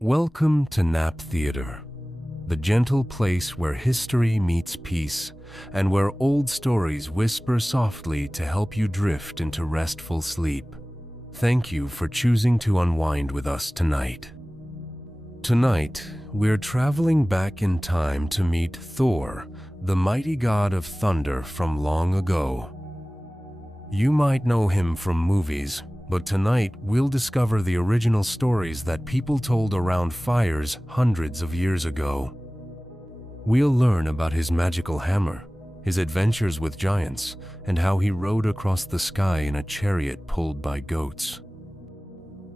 Welcome to Nap Theater, the gentle place where history meets peace and where old stories whisper softly to help you drift into restful sleep. Thank you for choosing to unwind with us tonight. Tonight, we're traveling back in time to meet Thor, the mighty god of thunder from long ago. You might know him from movies, but tonight we'll discover the original stories that people told around fires hundreds of years ago. We'll learn about his magical hammer, his adventures with giants, and how he rode across the sky in a chariot pulled by goats.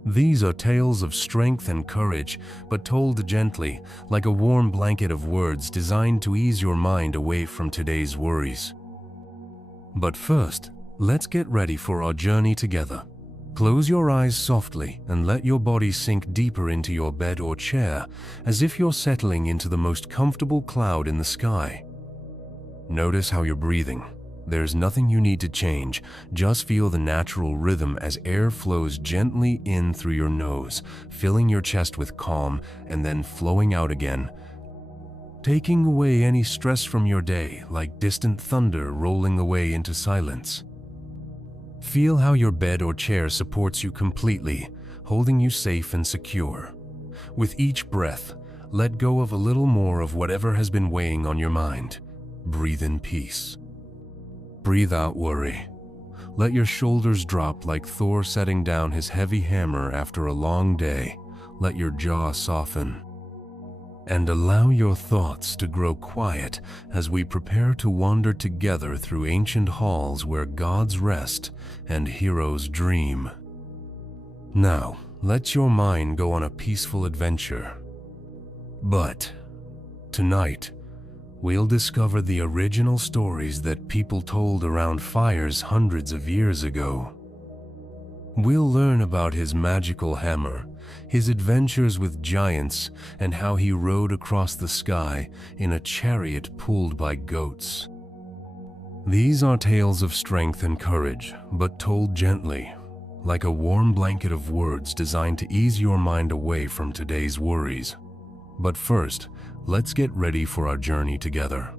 These are tales of strength and courage, but told gently, like a warm blanket of words designed to ease your mind away from today's worries. But first, let's get ready for our journey together. Close your eyes softly and let your body sink deeper into your bed or chair, as if you're settling into the most comfortable cloud in the sky. Notice how you're breathing. There's nothing you need to change. Just feel the natural rhythm as air flows gently in through your nose, filling your chest with calm and then flowing out again, taking away any stress from your day, like distant thunder rolling away into silence. Feel how your bed or chair supports you completely, holding you safe and secure. With each breath, let go of a little more of whatever has been weighing on your mind. Breathe in peace. Breathe out worry. Let your shoulders drop like Thor setting down his heavy hammer after a long day. Let your jaw soften. And allow your thoughts to grow quiet as we prepare to wander together through ancient halls where gods rest and heroes dream. Now, let your mind go on a peaceful adventure. But tonight, we'll discover the original stories that people told around fires hundreds of years ago. We'll learn about his magical hammer, his adventures with giants, and how he rode across the sky in a chariot pulled by goats. These are tales of strength and courage, but told gently, like a warm blanket of words designed to ease your mind away from today's worries. But first, let's get ready for our journey together.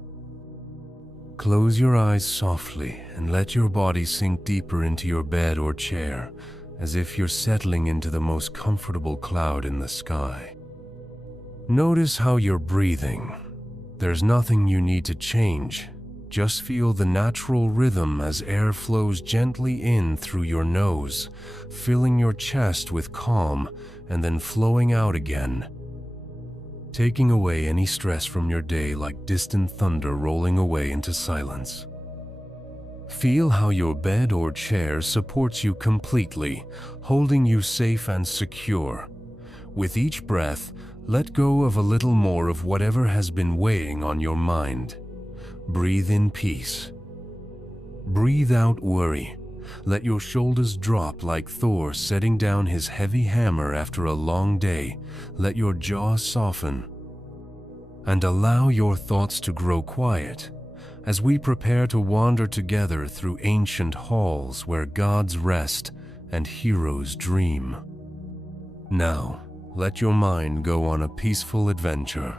Close your eyes softly and let your body sink deeper into your bed or chair, as if you're settling into the most comfortable cloud in the sky. Notice how you're breathing. There's nothing you need to change. Just feel the natural rhythm as air flows gently in through your nose, filling your chest with calm and then flowing out again, taking away any stress from your day like distant thunder rolling away into silence. Feel how your bed or chair supports you completely, holding you safe and secure. With each breath, let go of a little more of whatever has been weighing on your mind. Breathe in peace. Breathe out worry. Let your shoulders drop like Thor setting down his heavy hammer after a long day. Let your jaw soften. And allow your thoughts to grow quiet as we prepare to wander together through ancient halls where gods rest and heroes dream. Now, let your mind go on a peaceful adventure.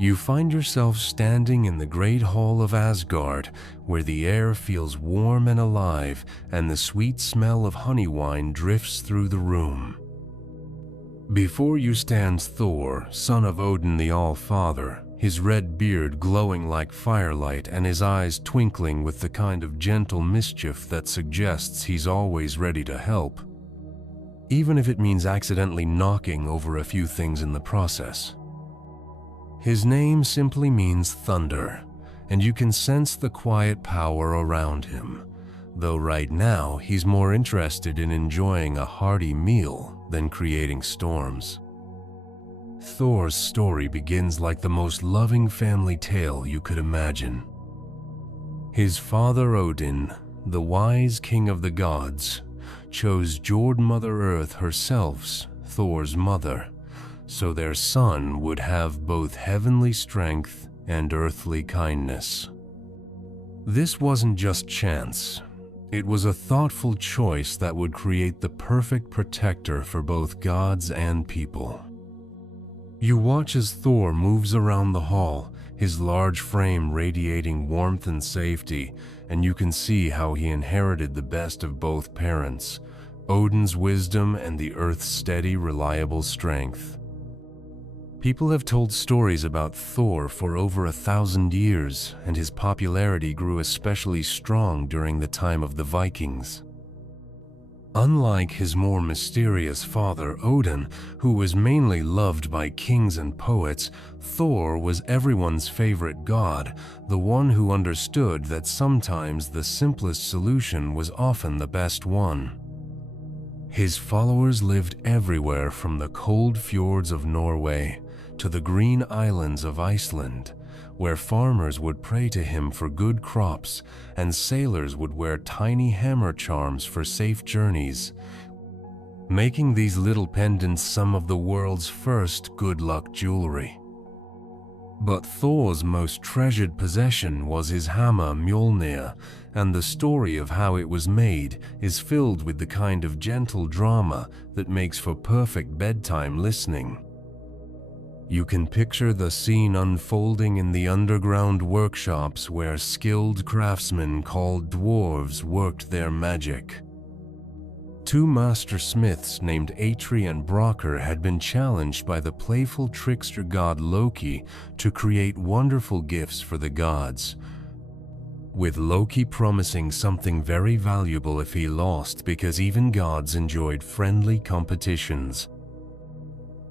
You find yourself standing in the great hall of Asgard, where the air feels warm and alive and the sweet smell of honey wine drifts through the room. Before you stands Thor, son of Odin the All-Father, his red beard glowing like firelight and his eyes twinkling with the kind of gentle mischief that suggests he's always ready to help, even if it means accidentally knocking over a few things in the process. His name simply means thunder, and you can sense the quiet power around him, though right now he's more interested in enjoying a hearty meal than creating storms. Thor's story begins like the most loving family tale you could imagine. His father Odin, the wise king of the gods, chose Jord Mother Earth herself, Thor's mother, so their son would have both heavenly strength and earthly kindness. This wasn't just chance. It was a thoughtful choice that would create the perfect protector for both gods and people. You watch as Thor moves around the hall, his large frame radiating warmth and safety, and you can see how he inherited the best of both parents, Odin's wisdom and the Earth's steady, reliable strength. People have told stories about Thor for over 1,000 years, and his popularity grew especially strong during the time of the Vikings. Unlike his more mysterious father Odin, who was mainly loved by kings and poets, Thor was everyone's favorite god, the one who understood that sometimes the simplest solution was often the best one. His followers lived everywhere from the cold fjords of Norway to the green islands of Iceland, where farmers would pray to him for good crops and sailors would wear tiny hammer charms for safe journeys, making these little pendants some of the world's first good luck jewelry. But Thor's most treasured possession was his hammer Mjolnir, and the story of how it was made is filled with the kind of gentle drama that makes for perfect bedtime listening. You can picture the scene unfolding in the underground workshops where skilled craftsmen called dwarves worked their magic. Two master smiths named Atri and Brokkr had been challenged by the playful trickster god Loki to create wonderful gifts for the gods, with Loki promising something very valuable if he lost, because even gods enjoyed friendly competitions.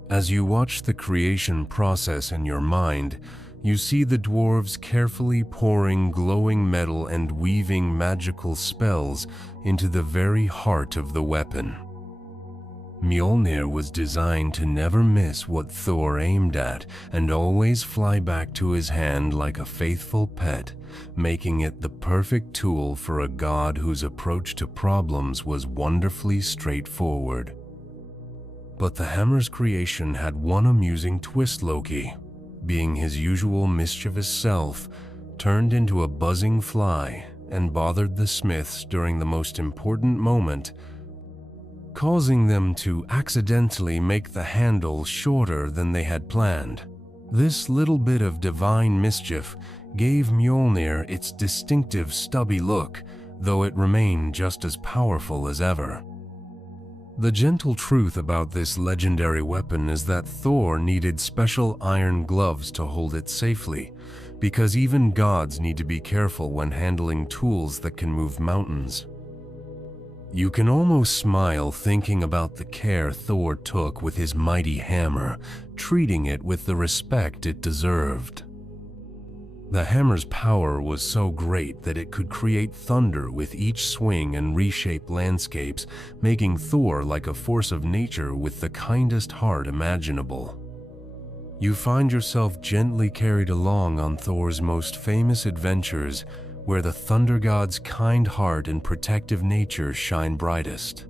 As you watch the creation process in your mind, you see the dwarves carefully pouring glowing metal and weaving magical spells into the very heart of the weapon. Mjolnir was designed to never miss what Thor aimed at and always fly back to his hand like a faithful pet, making it the perfect tool for a god whose approach to problems was wonderfully straightforward. But the hammer's creation had one amusing twist. Loki, being his usual mischievous self, turned into a buzzing fly and bothered the smiths during the most important moment, causing them to accidentally make the handle shorter than they had planned. This little bit of divine mischief gave Mjolnir its distinctive stubby look, though it remained just as powerful as ever. The gentle truth about this legendary weapon is that Thor needed special iron gloves to hold it safely, because even gods need to be careful when handling tools that can move mountains. You can almost smile thinking about the care Thor took with his mighty hammer, treating it with the respect it deserved. The hammer's power was so great that it could create thunder with each swing and reshape landscapes, making Thor like a force of nature with the kindest heart imaginable. You find yourself gently carried along on Thor's most famous adventures, where the thunder god's kind heart and protective nature shine brightest.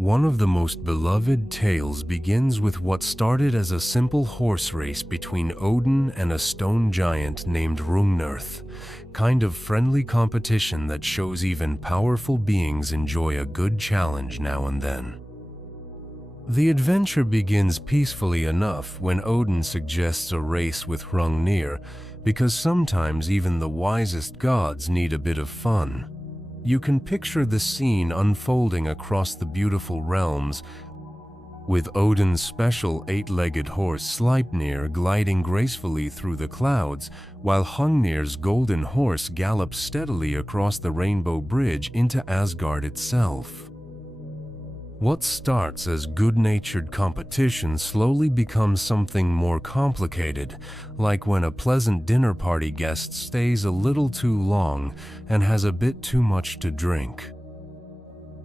One of the most beloved tales begins with what started as a simple horse race between Odin and a stone giant named Hrungnir, kind of friendly competition that shows even powerful beings enjoy a good challenge now and then. The adventure begins peacefully enough when Odin suggests a race with Hrungnir, because sometimes even the wisest gods need a bit of fun. You can picture the scene unfolding across the beautiful realms, with Odin's special 8-legged horse Sleipnir gliding gracefully through the clouds, while Hrungnir's golden horse gallops steadily across the Rainbow Bridge into Asgard itself. What starts as good-natured competition slowly becomes something more complicated, like when a pleasant dinner party guest stays a little too long and has a bit too much to drink.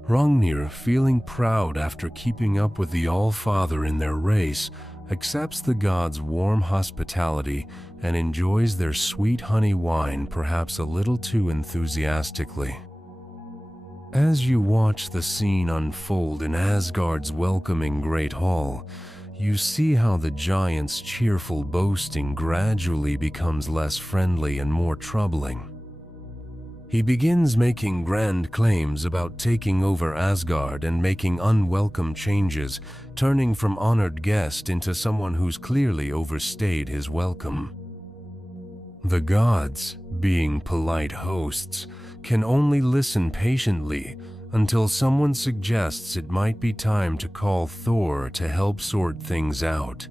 Hrungnir, feeling proud after keeping up with the All-Father in their race, accepts the gods' warm hospitality and enjoys their sweet honey wine perhaps a little too enthusiastically. As you watch the scene unfold in Asgard's welcoming Great Hall, you see how the giant's cheerful boasting gradually becomes less friendly and more troubling. He begins making grand claims about taking over Asgard and making unwelcome changes, turning from honored guest into someone who's clearly overstayed his welcome. The gods, being polite hosts, can only listen patiently until someone suggests it might be time to call Thor to help sort things out.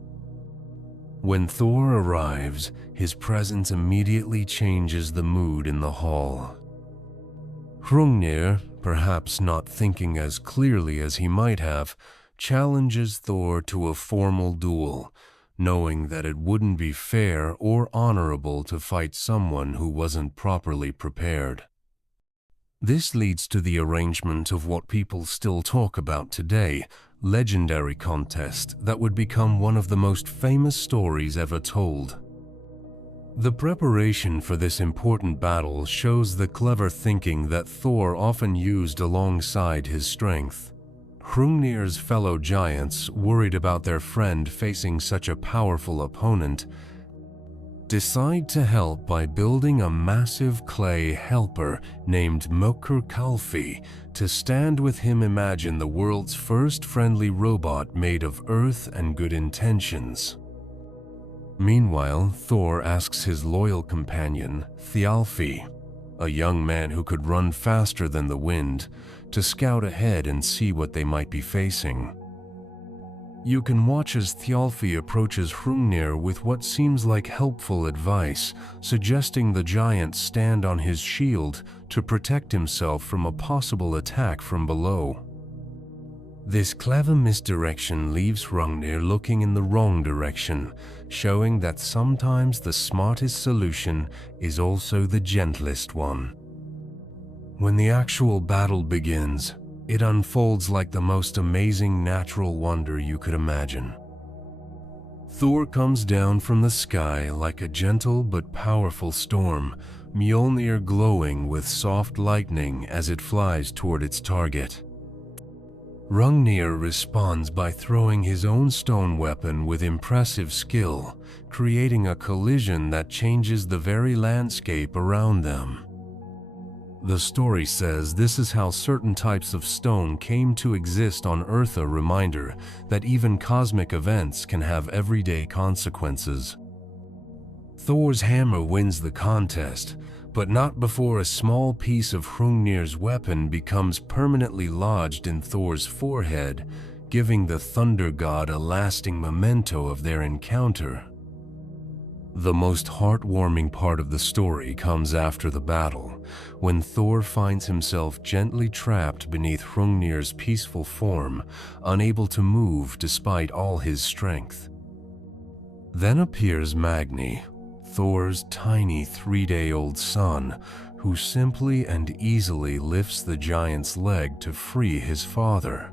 When Thor arrives, his presence immediately changes the mood in the hall. Hrungnir, perhaps not thinking as clearly as he might have, challenges Thor to a formal duel, knowing that it wouldn't be fair or honorable to fight someone who wasn't properly prepared. This leads to the arrangement of what people still talk about today, legendary contest that would become one of the most famous stories ever told. The preparation for this important battle shows the clever thinking that Thor often used alongside his strength. Hrungnir's fellow giants, worried about their friend facing such a powerful opponent, decide to help by building a massive clay helper named Mökkurkalfi to stand with him. Imagine the world's first friendly robot made of earth and good intentions. Meanwhile, Thor asks his loyal companion, Thialfi, a young man who could run faster than the wind, to scout ahead and see what they might be facing. You can watch as Thialfi approaches Hrungnir with what seems like helpful advice, suggesting the giant stand on his shield to protect himself from a possible attack from below. This clever misdirection leaves Hrungnir looking in the wrong direction, showing that sometimes the smartest solution is also the gentlest one. When the actual battle begins, it unfolds like the most amazing natural wonder you could imagine. Thor comes down from the sky like a gentle but powerful storm, Mjolnir glowing with soft lightning as it flies toward its target. Hrungnir responds by throwing his own stone weapon with impressive skill, creating a collision that changes the very landscape around them. The story says this is how certain types of stone came to exist on Earth, a reminder that even cosmic events can have everyday consequences. Thor's hammer wins the contest, but not before a small piece of Hrungnir's weapon becomes permanently lodged in Thor's forehead, giving the thunder god a lasting memento of their encounter. The most heartwarming part of the story comes after the battle, when Thor finds himself gently trapped beneath Hrungnir's peaceful form, unable to move despite all his strength. Then appears Magni, Thor's tiny 3-day-old son, who simply and easily lifts the giant's leg to free his father.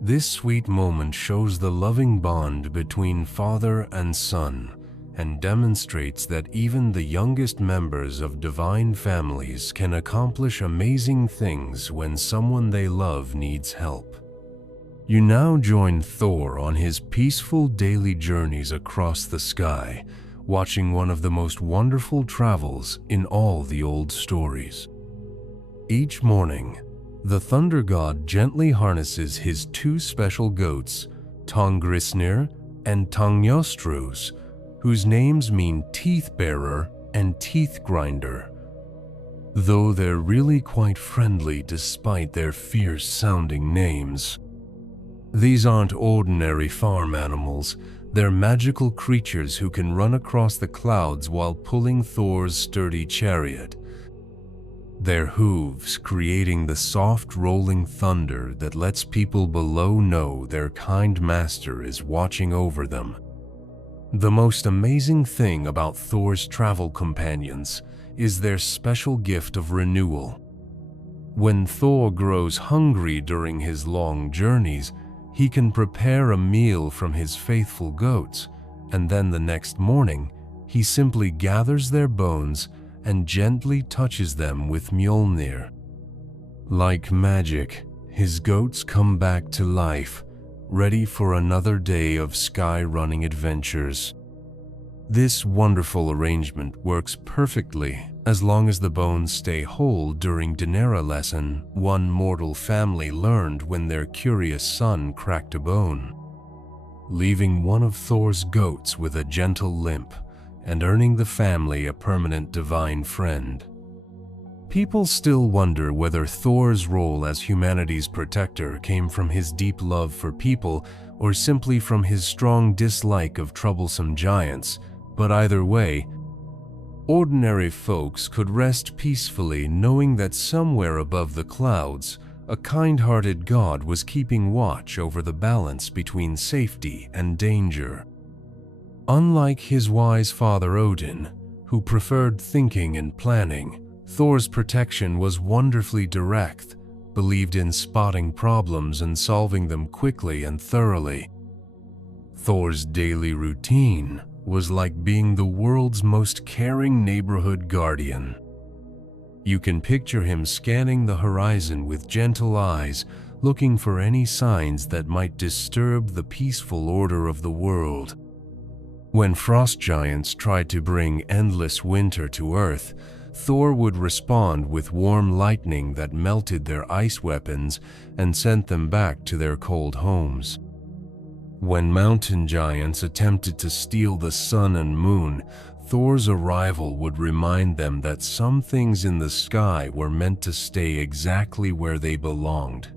This sweet moment shows the loving bond between father and son, and demonstrates that even the youngest members of divine families can accomplish amazing things when someone they love needs help. You now join Thor on his peaceful daily journeys across the sky, watching one of the most wonderful travels in all the old stories. Each morning, the thunder god gently harnesses his 2 special goats, Tongrisnir and Tongnostrus, whose names mean teeth bearer and teeth grinder, though they're really quite friendly despite their fierce sounding names. These aren't ordinary farm animals. They're magical creatures who can run across the clouds while pulling Thor's sturdy chariot, their hooves creating the soft rolling thunder that lets people below know their kind master is watching over them. The most amazing thing about Thor's travel companions is their special gift of renewal. When Thor grows hungry during his long journeys, he can prepare a meal from his faithful goats, and then the next morning, he simply gathers their bones and gently touches them with Mjolnir. Like magic, his goats come back to life, ready for another day of sky-running adventures. This wonderful arrangement works perfectly As long as the bones stay whole during dinner lesson, one mortal family learned when their curious son cracked a bone, leaving one of Thor's goats with a gentle limp and earning the family a permanent divine friend. People still wonder whether Thor's role as humanity's protector came from his deep love for people or simply from his strong dislike of troublesome giants, but either way, ordinary folks could rest peacefully knowing that somewhere above the clouds, a kind-hearted God was keeping watch over the balance between safety and danger. Unlike his wise father Odin, who preferred thinking and planning, Thor's protection was wonderfully direct, believed in spotting problems and solving them quickly and thoroughly. Thor's daily routine was like being the world's most caring neighborhood guardian. You can picture him scanning the horizon with gentle eyes, looking for any signs that might disturb the peaceful order of the world. When frost giants tried to bring endless winter to Earth, Thor would respond with warm lightning that melted their ice weapons and sent them back to their cold homes. When mountain giants attempted to steal the sun and moon, Thor's arrival would remind them that some things in the sky were meant to stay exactly where they belonged.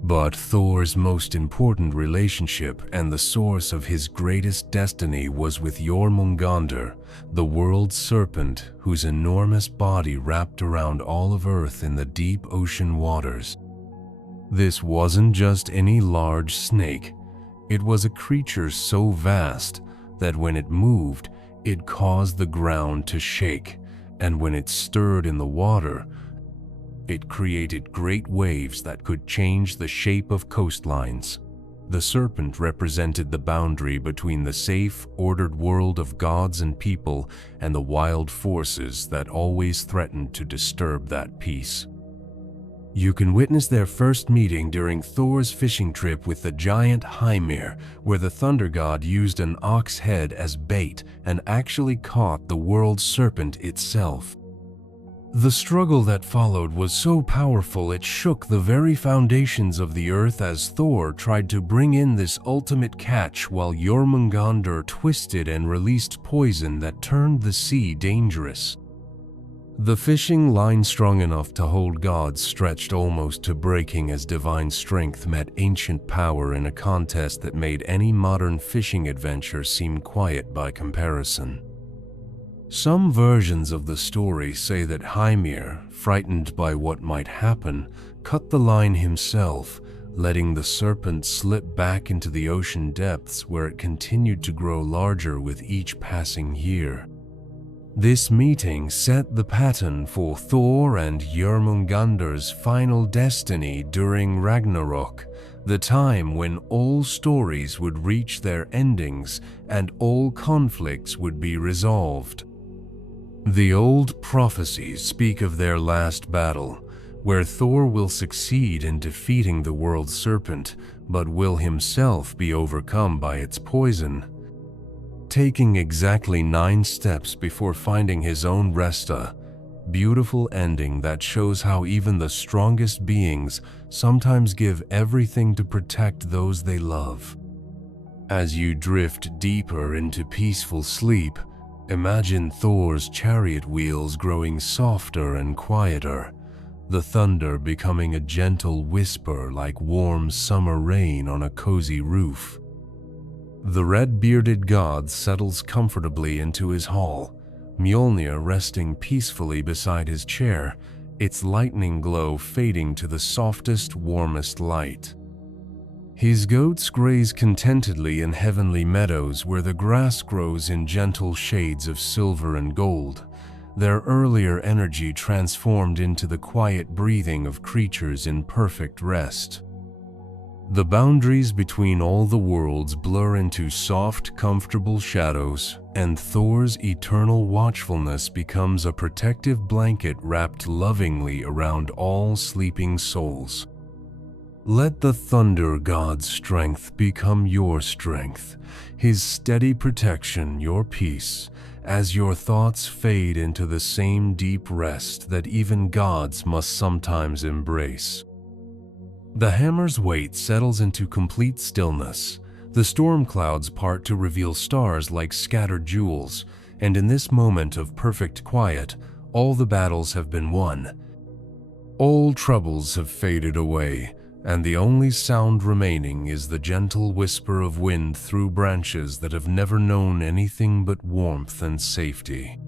But Thor's most important relationship and the source of his greatest destiny was with Jormungandr, the world serpent whose enormous body wrapped around all of Earth in the deep ocean waters. This wasn't just any large snake. It was a creature so vast that when it moved, it caused the ground to shake, and when it stirred in the water, it created great waves that could change the shape of coastlines. The serpent represented the boundary between the safe, ordered world of gods and people and the wild forces that always threatened to disturb that peace. You can witness their first meeting during Thor's fishing trip with the giant Hymir, where the thunder god used an ox head as bait and actually caught the world serpent itself. The struggle that followed was so powerful it shook the very foundations of the earth as Thor tried to bring in this ultimate catch while Jormungandr twisted and released poison that turned the sea dangerous. The fishing line strong enough to hold gods stretched almost to breaking as divine strength met ancient power in a contest that made any modern fishing adventure seem quiet by comparison. Some versions of the story say that Hymir, frightened by what might happen, cut the line himself, letting the serpent slip back into the ocean depths where it continued to grow larger with each passing year. This meeting set the pattern for Thor and Jormungandr's final destiny during Ragnarok, the time when all stories would reach their endings and all conflicts would be resolved. The old prophecies speak of their last battle, where Thor will succeed in defeating the world serpent, but will himself be overcome by its poison. Taking exactly 9 steps before finding his own Resta, beautiful ending that shows how even the strongest beings sometimes give everything to protect those they love. As you drift deeper into peaceful sleep, imagine Thor's chariot wheels growing softer and quieter, the thunder becoming a gentle whisper like warm summer rain on a cozy roof. The red-bearded god settles comfortably into his hall, Mjolnir resting peacefully beside his chair, its lightning glow fading to the softest, warmest light. His goats graze contentedly in heavenly meadows where the grass grows in gentle shades of silver and gold, their earlier energy transformed into the quiet breathing of creatures in perfect rest. The boundaries between all the worlds blur into soft, comfortable shadows, and Thor's eternal watchfulness becomes a protective blanket wrapped lovingly around all sleeping souls. Let the thunder god's strength become your strength, his steady protection your peace, as your thoughts fade into the same deep rest that even gods must sometimes embrace. The hammer's weight settles into complete stillness. The storm clouds part to reveal stars like scattered jewels, and in this moment of perfect quiet, all the battles have been won. All troubles have faded away, and the only sound remaining is the gentle whisper of wind through branches that have never known anything but warmth and safety.